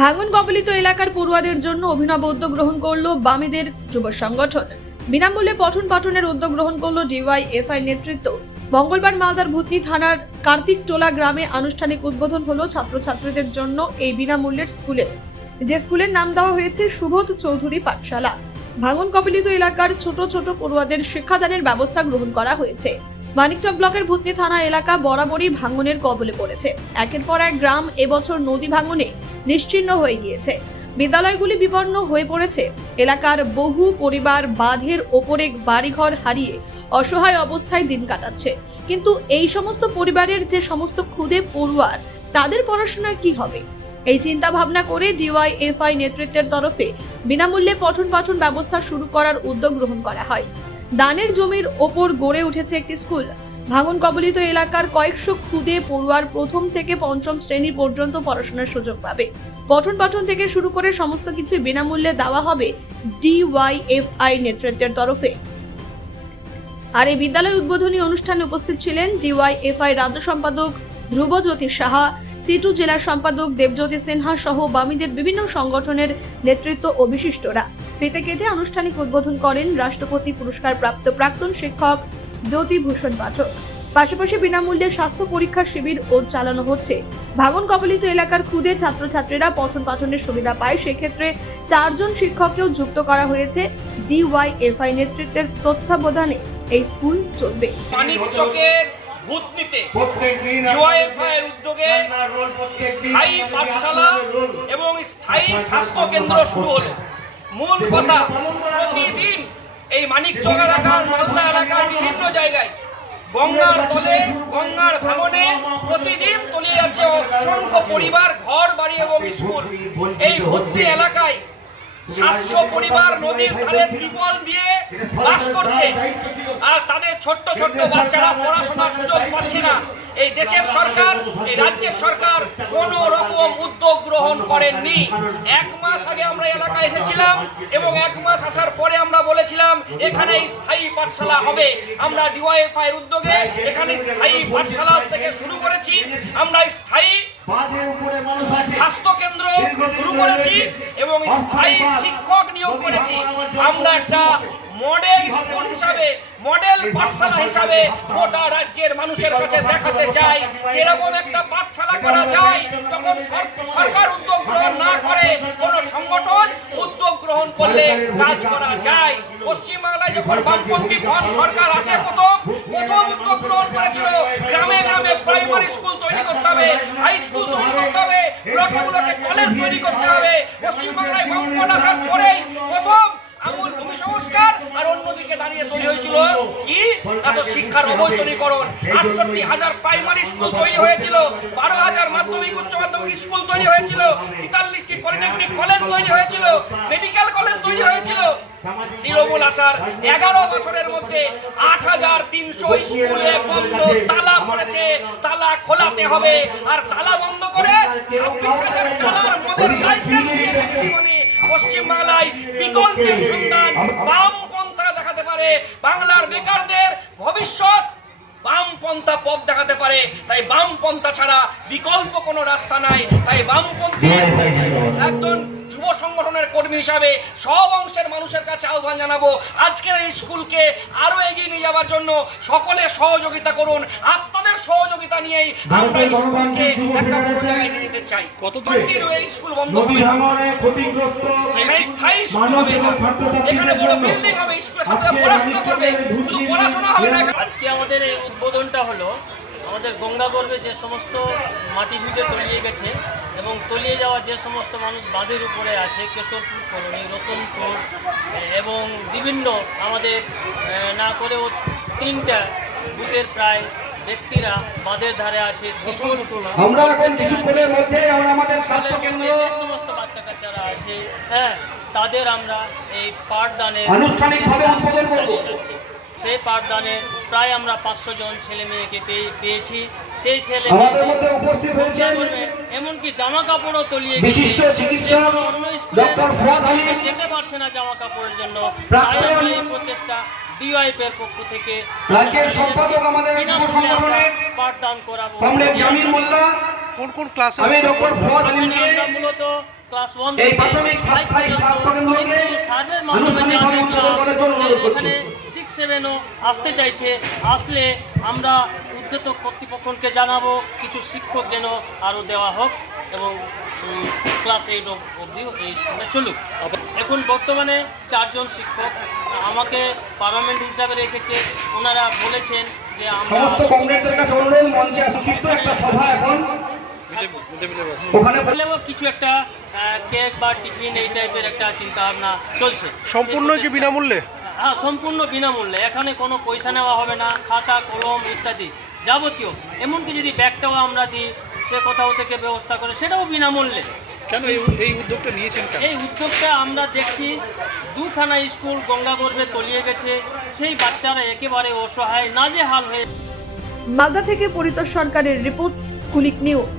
ভাঙন কবলিত এলাকার পড়ুয়াদের জন্য অভিনব উদ্যোগ গ্রহণ করল বামেদের যুব সংগঠন। বিনামূল্যে পঠন পাঠনের উদ্যোগ গ্রহণ করল ডিওয়াইএফআই নেতৃত্ব। মঙ্গলবার মালদার ভূতনি থানার কার্তিক টোলা গ্রামে আনুষ্ঠানিক উদ্বোধন হলো ছাত্রছাত্রীদের জন্য এই বিনামূল্যের স্কুলের। যে স্কুলের নাম দেওয়া হয়েছে সুবোধ চৌধুরী পাঠশালা। ভাঙন কবলিত এলাকার ছোট ছোট পড়ুয়াদের শিক্ষাদানের ব্যবস্থা গ্রহণ করা হয়েছে। মানিকচক ব্লকের ভূতনি থানা এলাকা বরাবরই ভাঙনের কবলে পড়েছে। একের পর এক গ্রাম এবছর নদী ভাঙনে নিশ্চিহ্ন হয়ে গিয়েছে। বিদ্যালয়গুলি বিপন্ন হয়ে পড়েছে। এলাকার বহু পরিবার বাঁধের ওপরে বাড়িঘর হারিয়ে অসহায় অবস্থায় দিন কাটাচ্ছে। কিন্তু এই সমস্ত পরিবারের যে সমস্ত ক্ষুদে পড়ুয়ার, তাদের পড়াশোনায় কি হবে? এই চিন্তা ভাবনা করে ডিওয়াইএফআই নেতৃত্বের তরফে বিনামূল্যে পঠন পাঠন ব্যবস্থা শুরু করার উদ্যোগ গ্রহণ করা হয়। দানের জমির ওপর গড়ে উঠেছে একটি স্কুল। ভাঙন কবলিত এলাকার কয়েকশো খুদে পড়ুয়ার প্রথম থেকে পঞ্চম শ্রেণি পর্যন্ত পড়াশোনার সুযোগ পাবে। পঠন পাঠন থেকে শুরু করে সমস্ত কিছু বিনামূল্যে দেওয়া হবে ডিওয়াইএফআই নেতৃত্বের তরফে। আর এই বিদ্যালয় উদ্বোধনী অনুষ্ঠানে উপস্থিত ছিলেন ডিওয়াইএফআই রাজ্য সম্পাদক ধ্রুবজ্যোতি সাহা, সিটু জেলার সম্পাদক দেবজ্যোতি সিনহা সহ বামীদের বিভিন্ন সংগঠনের নেতৃত্ব ও বিশিষ্টরা। ফিতে কেটে আনুষ্ঠানিক উদ্বোধন করেন রাষ্ট্রপতি পুরস্কার প্রাপ্ত প্রাক্তন শিক্ষক জ্যোতিভূষণ পাঠক। পাশাপাশি বিনামূল্যে স্বাস্থ্য পরীক্ষা শিবির ও চালানো হচ্ছে। ভাঙন কবলিত এলাকার ক্ষুদে ছাত্রছাত্রীরা পঠন পাঠনের সুবিধা পায়। সেক্ষেত্রে চারজন শিক্ষককেও যুক্ত করা হয়েছে। ডিওয়াইএফআই নেতৃত্বের তত্ত্বাবধানে এই স্কুল চলবে। মানিক চকের ভূতনিতে প্রত্যেকদিন ডিওয়াইএফআই এর উদ্যোগে স্থায়ী পাঠশালা এবং স্থায়ী স্বাস্থ্য কেন্দ্র শুরু হলো। মূল কথা প্রতিদিন এই মানিক মানিকচক এলাকার, মালদা এলাকার বিভিন্ন জায়গায় গঙ্গার তলে, গঙ্গার ভাঙনে প্রতিদিন তলিয়ে যাচ্ছে অসংখ্য পরিবার, ঘর, বাড়ি এবং স্কুল। এই ভর্তি এলাকায় সাতশো পরিবার নদীর ধারে ত্রিপল দিয়ে বাস করছে। আর তাদের ছোট্ট ছোট্ট বাচ্চারা পড়াশোনার সুযোগ পাচ্ছে না। এই দেশের সরকার, এই রাজ্যের সরকার কোন রকম উদ্যোগ গ্রহণ করেননি। এক মাস আগে আমরা এলাকায় এসেছিলাম এবং এক মাস আসার পরে আমরা বলেছিলাম এখানে স্থায়ী পাঠশালা হবে। আমরা ডিওয়াইএফআই এর উদ্যোগে এখানে স্থায়ী পাঠশালা থেকে শুরু করেছি। আমরা স্থায়ী স্বাস্থ্য কেন্দ্র শুরু করেছি এবং স্থায়ী শিক্ষক নিয়োগ করেছি। আমরা একটা মডেল স্কুল হিসাবে, মডেল পাঠশালা হিসাবে গোটা রাজ্যের মানুষের কাছে দেখাতে চাই। যেরকম একটা পাঠশালা করা যায় সরকার উদ্যোগ গ্রহণ না করে কোনো সংগঠন উদ্যোগ গ্রহণ করলে কাজ করা যায়। পশ্চিমবাংলায় যখন বামপন্থী সরকার আসে প্রথম প্রথম উদ্যোগ গ্রহণ করেছিল, গ্রামে গ্রামে প্রাইমারি স্কুল তৈরি করতে হবে হাই স্কুল তৈরি করতে হবে কলেজ তৈরি করতে হবে। পশ্চিমবাংলায় পরেই প্রথম দাঁড়িয়ে তৈরি হয়েছিল। কি? এত শিক্ষার অবৈতনীকরণ। আটষট্টি হাজার প্রাইমারি স্কুল তৈরি হয়েছিল। বারো হাজার মাধ্যমিক, উচ্চ মাধ্যমিক স্কুল তৈরি হয়েছিল। তেতাল্লিশটি পলিটেকনিক কলেজ তৈরি হয়েছিল। মেডিকেল কলেজ তৈরি হয়েছিল। তৃণমূল আসার এগারো বছরের মধ্যে আট হাজার তিনশো স্কুলে বন্ধ, তালা পড়েছে। তালা খোলাতে হবে। আর তালা বন্ধ করে ছাব্বিশ হাজার টাকার মদের লাইসেন্স দিয়েছে পশ্চিমবাংলায় বিকল্পের সন্ধান দেখাতে পারে বাংলার বেকারদের ভবিষ্যৎ বামপন্থা পথ দেখাতে পারে। তাই বামপন্থা ছাড়া বিকল্প কোনো রাস্তা নাই। তাই বামপন্থী একজন যুব সংগঠনের কর্মী হিসাবে সব অংশের মানুষের কাছে আহ্বান জানাব। আজকের এই স্কুলকে আরও এগিয়ে নিয়ে যাওয়ার জন্য সকলে সহযোগিতা করুন। আপনাদের সহযোগিতা নিয়েই আমরা এই স্কুলকে একটা বড় জায়গায় নিয়ে যেতে চাই। কত এই স্কুল বন্ধ হবে না। স্থায়ী স্কুল হবে এটা। এখানে বড় বিল্ডিং হবে স্কুলের সাথে পড়াশোনা করবে। শুধু পড়াশোনা হবে না আজকে আমাদের এই উদ্বোধনটা হলো আমাদের গঙ্গা গর্ভে যে সমস্ত মাটি ভিটে তলিয়ে গেছে এবং তলিয়ে যাওয়া যে সমস্ত মানুষ বাঁধের উপরে আছে কেশরপুর কলোনি রতনপুর এবং বিভিন্ন আমাদের না করেও তিনটা বুথের প্রায় ব্যক্তিরা বাঁধের ধারে আছে আমরা এখন কিছুক্ষণের মধ্যে আমরা আমাদের স্বাস্থ্য কেন্দ্র যে সমস্ত বাচ্চা কাচ্চারা আছে হ্যাঁ তাদের আমরা এই পাঠদানের আনুষ্ঠানিকভাবে উদ্বোধন করব। সেই পাঠদানে প্রায় আমরা পাঁচশো জন ছেলে মেয়েকে পেয়ে পেয়েছি। সেই ছেলে আমাদের মেয়েদের মধ্যে উপস্থিত হয়েছেন এমনকি জামা কাপড়ও তলিয়ে গেছে। অন্য স্কুলে যেতে পারছে না জামা কাপড়ের জন্য তাই আমরা এই প্রচেষ্টা ডিওয়াইপ এর পক্ষ থেকে পাঠদান করাবো। কমরেড জামিল মোল্লা কোন কোন ক্লাসে আমি ডক্টর ফোয়াদ এখানে মূলত ক্লাস ওয়ান থেকে সার্ভের মাধ্যমে। এখানে সেভেনও আসতে চাইছে আসলে আমরা উদ্যত কর্তৃপক্ষকে জানাব কিছু শিক্ষক যেন আরও দেওয়া হোক এবং ক্লাস এইট অবধিও এই স্কুলে চলুক। এখন বর্তমানে চারজন শিক্ষক আমাকে পার্লামেন্ট হিসাবে রেখেছে ওনারা বলেছেন যে আমরা কাছে একটা সভা এখন। ওখানে হলেও কিছু একটা কেক বা টিফিন এই টাইপের একটা চিন্তা ভাবনা চলছে। সম্পূর্ণ কি বিনামূল্যে? হ্যাঁ সম্পূর্ণ বিনামূল্যে। এখানে কোনো পয়সা নেওয়া হবে না খাতা কলম ইত্যাদি। যাবতীয়। এমনকি যদি ব্যাগটাও আমরা দিই সে কোথাও থেকে ব্যবস্থা করে সেটাও বিনামূল্যে। কেন এই এই উদ্যোগটা নিয়েছেন এই উদ্যোগটা আমরা দেখছি দুখানা স্কুল গঙ্গাগর্ভে তলিয়ে গেছে। সেই বাচ্চারা একেবারে অসহায় নাজেহাল হয়ে মালদা থেকে পরিতোষ সরকারের রিপোর্ট কুলিক নিউজ।